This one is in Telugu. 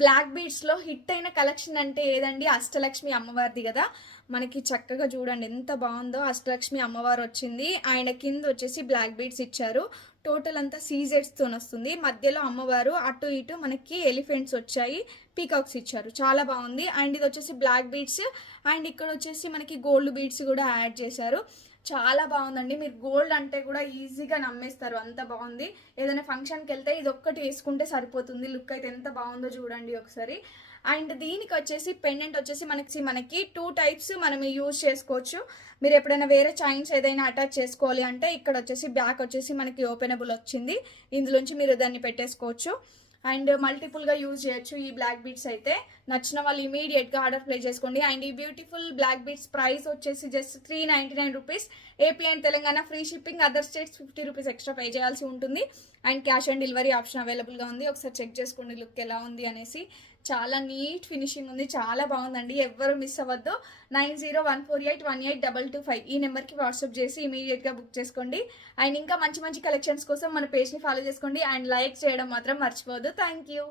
బ్లాక్ బీడ్స్లో హిట్ అయిన కలెక్షన్ అంటే ఏదండి, అష్టలక్ష్మి అమ్మవారిది కదా. మనకి చక్కగా చూడండి ఎంత బాగుందో. అష్టలక్ష్మి అమ్మవారు వచ్చింది, ఆయన కింద వచ్చేసి బ్లాక్ బీడ్స్ ఇచ్చారు. టోటల్ అంతా సీజెడ్స్తో వస్తుంది. మధ్యలో అమ్మవారు, అటు ఇటు మనకి ఎలిఫెంట్స్ వచ్చాయి, పీకాక్స్ ఇచ్చారు. చాలా బాగుంది. అండ్ ఇది వచ్చేసి బ్లాక్ బీడ్స్, అండ్ ఇక్కడ వచ్చేసి మనకి గోల్డ్ బీడ్స్ కూడా యాడ్ చేశారు. చాలా బాగుందండి. మీరు గోల్డ్ అంటే కూడా ఈజీగా నమ్మేస్తారు, అంత బాగుంది. ఏదైనా ఫంక్షన్కి వెళ్తే ఇది ఒక్కటి వేసుకుంటే సరిపోతుంది. లుక్ అయితే ఎంత బాగుందో చూడండి ఒకసారి. అండ్ దీనికి వచ్చేసి పెండెంట్ వచ్చేసి మనకి 2 టైప్స్ మనం యూజ్ చేసుకోవచ్చు. మీరు ఎప్పుడైనా వేరే చైన్స్ ఏదైనా అటాచ్ చేసుకోవాలి అంటే ఇక్కడ వచ్చేసి బ్యాక్ వచ్చేసి మనకి ఓపెనబుల్ వచ్చింది, ఇందులోంచి మీరు దాన్ని పెట్టేసుకోవచ్చు. అండ్ మల్టిపుల్గా యూజ్ చేయొచ్చు ఈ బ్లాక్ బీడ్స్ అయితే. నచ్చిన వాళ్ళు ఇమీడియట్గా ఆర్డర్ ప్లేస్ చేసుకోండి. అండ్ ఈ బ్యూటిఫుల్ బ్లాక్ బీడ్స్ ప్రైస్ వచ్చేసి just 399 rupees. AP and Telangana free shipping, other states 50 rupees extra pay చేయాల్సి ఉంటుంది. And cash on delivery option అవైలబుల్గా ఉంది. ఒకసారి చెక్ చేసుకోండి లుక్ ఎలా ఉంది అనేసి. చాలా నీట్ ఫినిషింగ్ ఉంది, చాలా బాగుందండి. ఎవ్వరు మిస్ అవ్వద్దు. 9014818225 ఈ నెంబర్కి వాట్సాప్ చేసి ఇమీడియట్గా బుక్ చేసుకోండి. అండ్ ఇంకా మంచి మంచి కలెక్షన్స్ కోసం మన పేజ్ని ఫాలో చేసుకోండి. అండ్ లైక్ చేయడం మాత్రం మర్చిపోవద్దు. Thank you.